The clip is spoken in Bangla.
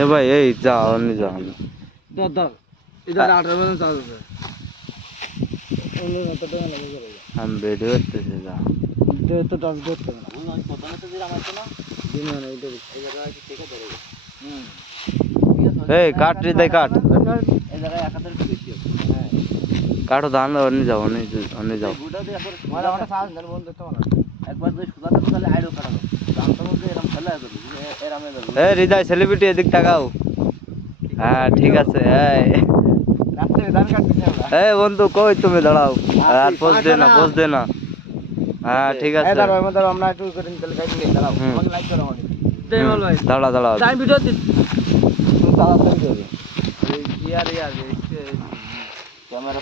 এ ভাই এই যাও নি যাও দর এটা 18 পর্যন্ত চার্জ আছে অন্য কত টাকা লাগে করে আমি ভিডিও করতেছি যা দে তো টাচ করতে না আমি প্রথমে তো দিলাম আছে না দিন না এটা এই জায়গায় থেকে ধরে এই কাট রে দে কাট এই জায়গায় 1000 টাকা বেশি আছে হ্যাঁ কাটো ধান অন্য যাও অন্য যাও গুটা দিয়ে এখন মানে আমারটা চার্জ দেন বন্ধ তো না একবার যদি সুদা তো তাহলে আইডো কাটাবো দামটা মধ্যে এরকম ফেলা যাবে এরামে যাবে এই হৃদয় সেলিব্রিটি এদিক তাকাও হ্যাঁ ঠিক আছে এই কাটতে ধান কাটতে আমরা এই বন্ধু কই তুমি দাঁড়াও আর পোস্ট দে না হ্যাঁ ঠিক আছে দাঁড়াও আমরা একটু করে নিতে কাটি নেই দাঁড়াও আমাকে লাইক করো আমাকে দেমাল ভাই দাঁড়া টাইম ভিডিও দিন তাড়াতাড়ি যাবে ইয়ার ক্যামেরা